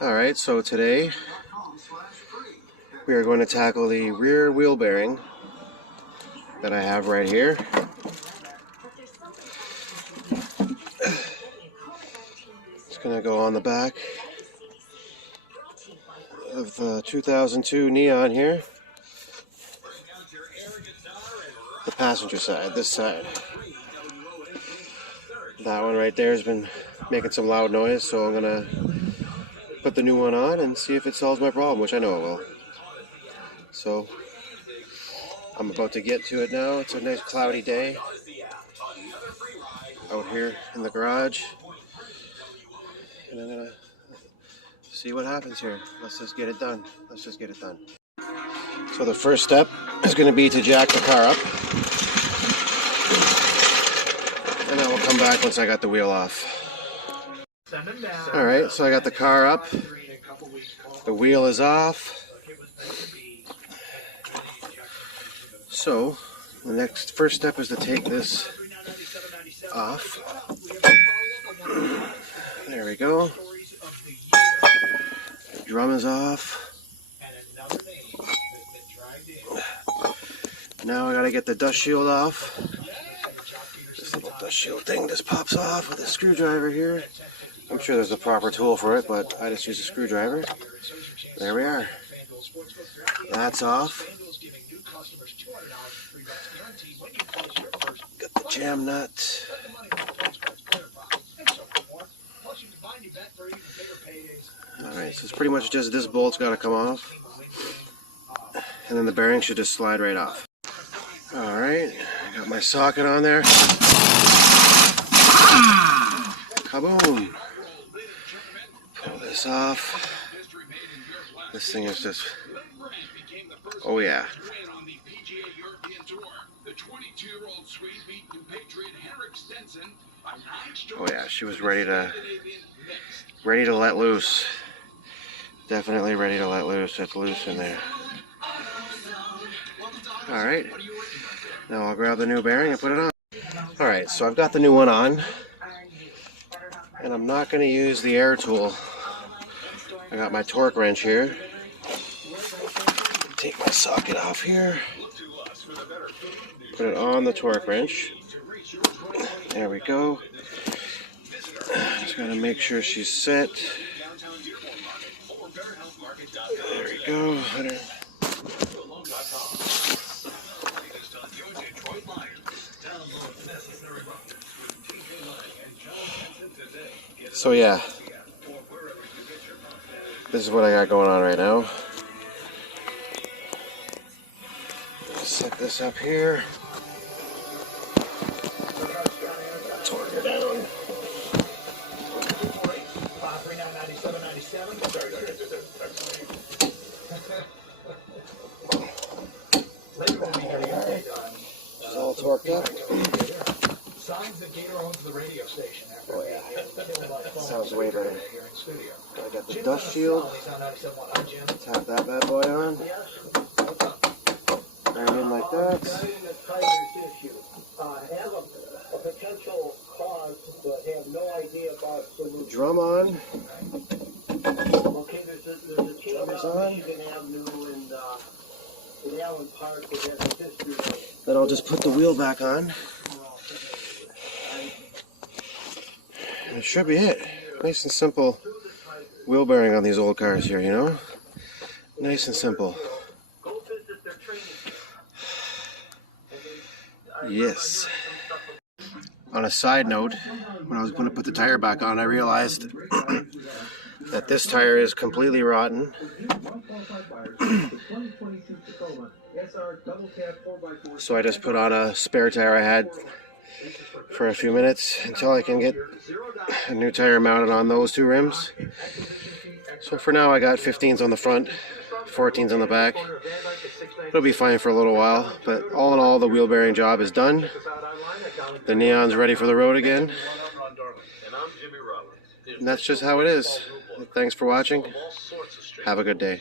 Alright, so today we are going to tackle the rear wheel bearing that I have right here. It's going to go on the back of the 2002 Neon here. The passenger side, this side. That one right there has been making some loud noise, so I'm going to put the new one on and see if it solves my problem, which I know it will. So I'm about to get to it now. It's a nice cloudy day out here in the garage, and I'm gonna see what happens here. Let's just get it done. So the first step is going to be to jack the car up, and then we'll come back once I got the wheel off. Alright, so I got the car up, the wheel is off. So the first step is to take this off. There we go. The drum is off. Now I gotta get the dust shield off. This little dust shield thing just pops off with a screwdriver here. I'm sure there's a proper tool for it, but I just use a screwdriver. There we are. That's off. Got the jam nut. Alright, so it's pretty much just this bolt's got to come off. And then the bearing should just slide right off. Alright, I got my socket on there. Kaboom! Pull this off. This thing is just... oh yeah. Oh yeah, she was ready to let loose. Definitely ready to let loose. It's loose in there. Alright, now I'll grab the new bearing and put it on. Alright, so I've got the new one on, and I'm not going to use the air tool. I got my torque wrench here. Take my socket off here. Put it on the torque wrench. There we go. Just got to make sure she's set. There we go. So yeah, this is what I got going on right now. Set this up here. Torque her down. She's all torqued up. Oh yeah, that sounds way better. I got the dust shield. Tap that bad boy on. Bring it in like that. Drum on. Drum is on. Then I'll just put the wheel back on. And it should be it. Nice and simple wheel bearing on these old cars here, you know? Nice and simple. Yes. On a side note, when I was going to put the tire back on, I realized that this tire is completely rotten. So I just put on a spare tire I had for a few minutes until I can get a new tire mounted on those two rims. So for now I got 15s on the front, 14s on the back. It'll be fine for a little while, but all in all the wheel bearing job is done. The Neon's ready for the road again. And that's just how it is. Thanks for watching. Have a good day.